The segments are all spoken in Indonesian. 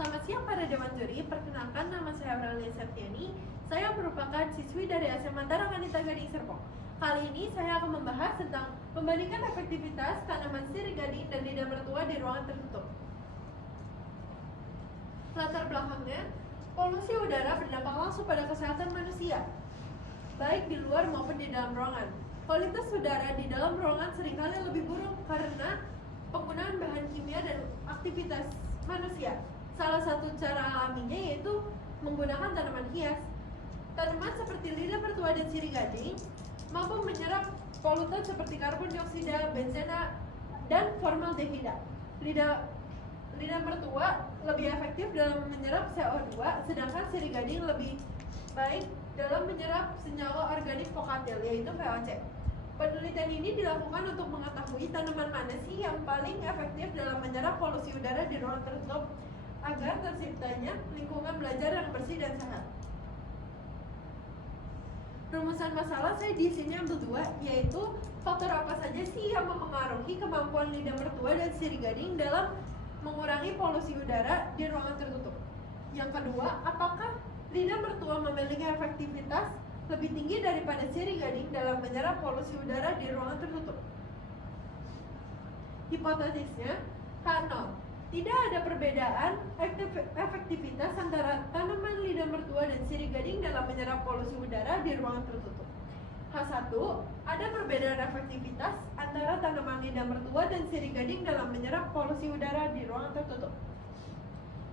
Selamat siang para Dewan Juri, perkenalkan nama saya Aurelia Septiani. Saya merupakan siswi dari SMA Tarakanita Gading Serpong. Kali ini saya akan membahas tentang membandingkan efektivitas tanaman sirih gading dan lidah mertua di ruangan tertutup. Latar belakangnya, polusi udara berdampak langsung pada kesehatan manusia, baik di luar maupun di dalam ruangan. Kualitas udara di dalam ruangan seringkali lebih buruk karena penggunaan bahan kimia dan aktivitas manusia. Salah satu cara alaminya yaitu menggunakan tanaman hias. Tanaman seperti lidah mertua dan sirih gading mampu menyerap polutan seperti karbon dioksida, benzena, dan formaldehida. Lidah mertua lebih efektif dalam menyerap CO2, sedangkan sirih gading lebih baik dalam menyerap senyawa organik vokatil, yaitu VOC. Penelitian ini dilakukan untuk mengetahui tanaman mana sih yang paling efektif dalam menyerap polusi udara di ruang tertutup agar terciptanya lingkungan belajar yang bersih dan sehat. Rumusan masalah saya di sini ambil dua, yaitu faktor apa saja sih yang mempengaruhi kemampuan lidah mertua dan sirih gading dalam mengurangi polusi udara di ruangan tertutup. Yang kedua, apakah lidah mertua memiliki efektivitas lebih tinggi daripada sirih gading dalam menyerap polusi udara di ruangan tertutup? Hipotesisnya K0. Tidak ada perbedaan efektivitas antara tanaman lidah mertua dan sirih gading dalam menyerap polusi udara di ruangan tertutup. H1. Ada perbedaan efektivitas antara tanaman lidah mertua dan sirih gading dalam menyerap polusi udara di ruangan tertutup.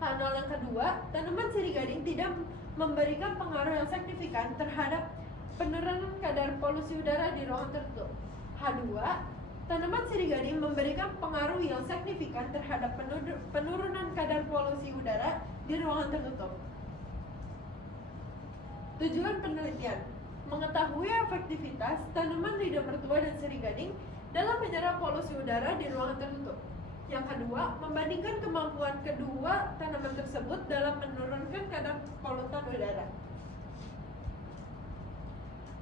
H0 yang kedua, tanaman sirih gading tidak memberikan pengaruh yang signifikan terhadap penurunan kadar polusi udara di ruangan tertutup. H2. Tanaman sirih gading memberikan pengaruh yang signifikan terhadap penurunan kadar polusi udara di ruangan tertutup. Tujuan penelitian: mengetahui efektivitas tanaman lidah mertua dan sirih gading dalam menyerap polusi udara di ruangan tertutup. Yang kedua, membandingkan kemampuan kedua tanaman tersebut dalam menurunkan kadar polutan udara.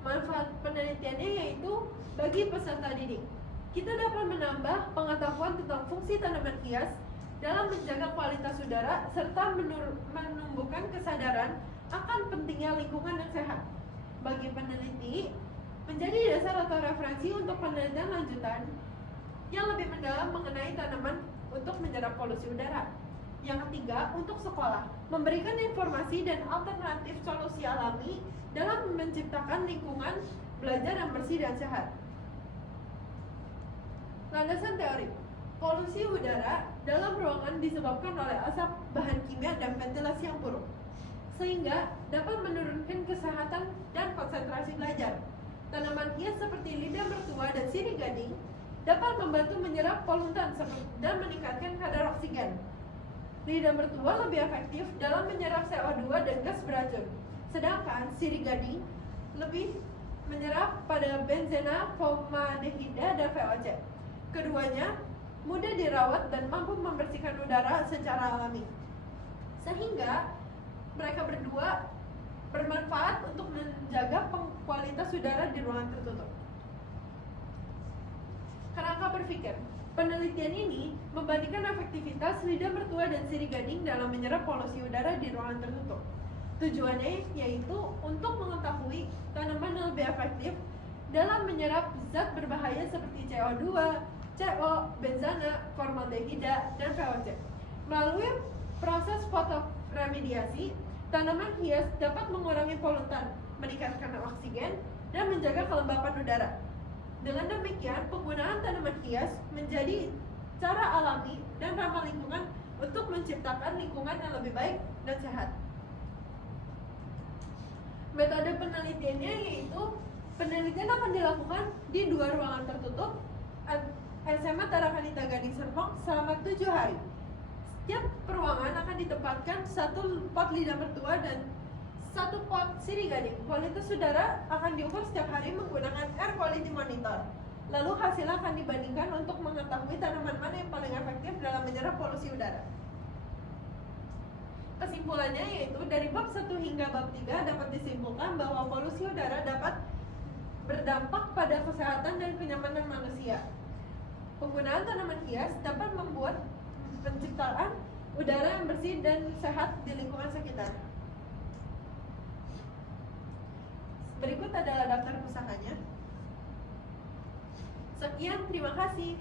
Manfaat penelitiannya yaitu bagi peserta didik. Kita dapat menambah pengetahuan tentang fungsi tanaman hias dalam menjaga kualitas udara serta menumbuhkan kesadaran akan pentingnya lingkungan yang sehat. Bagi peneliti, menjadi dasar atau referensi untuk penelitian lanjutan yang lebih mendalam mengenai tanaman untuk menyerap polusi udara. Yang ketiga, untuk sekolah, memberikan informasi dan alternatif solusi alami dalam menciptakan lingkungan belajar yang bersih dan sehat. Landasan teori: polusi udara dalam ruangan disebabkan oleh asap, bahan kimia, dan ventilasi yang buruk, sehingga dapat menurunkan kesehatan dan konsentrasi belajar. Tanaman hias seperti lidah mertua dan sirih gading dapat membantu menyerap polutan dan meningkatkan kadar oksigen. Lidah mertua lebih efektif dalam menyerap CO2 dan gas beracun, sedangkan sirih gading lebih menyerap pada benzena, formaldehida, dan VOC. Keduanya mudah dirawat dan mampu membersihkan udara secara alami, sehingga mereka berdua bermanfaat untuk menjaga kualitas udara di ruangan tertutup. Kerangka berpikir: penelitian ini membandingkan efektivitas lidah mertua dan sirih gading dalam menyerap polusi udara di ruangan tertutup. Tujuannya yaitu untuk mengetahui tanaman yang lebih efektif dalam menyerap zat berbahaya seperti CO2, CO, benzena, formaldehida, dan VOC. Melalui proses fotoremediasi, tanaman hias dapat mengurangi polutan, meningkatkan oksigen, dan menjaga kelembapan udara. Dengan demikian, penggunaan tanaman hias menjadi cara alami dan ramah lingkungan untuk menciptakan lingkungan yang lebih baik dan sehat. Metode penelitiannya yaitu penelitian akan dilakukan di 2 ruangan tertutup SMA Tarakanita Gading Serpong selama 7 hari. Setiap ruangan akan ditempatkan 1 pot lidah mertua dan 1 pot sirih gading. Kualitas udara akan diukur setiap hari menggunakan air quality monitor. Lalu hasilnya akan dibandingkan untuk mengetahui tanaman mana yang paling efektif dalam menyerap polusi udara. Kesimpulannya yaitu dari bab 1 hingga bab 3 dapat disimpulkan bahwa polusi udara dapat berdampak pada kesehatan dan kenyamanan manusia. Penggunaan tanaman hias dapat membuat penciptaan udara yang bersih dan sehat di lingkungan sekitar. Berikut adalah daftar pusakanya. Sekian, terima kasih.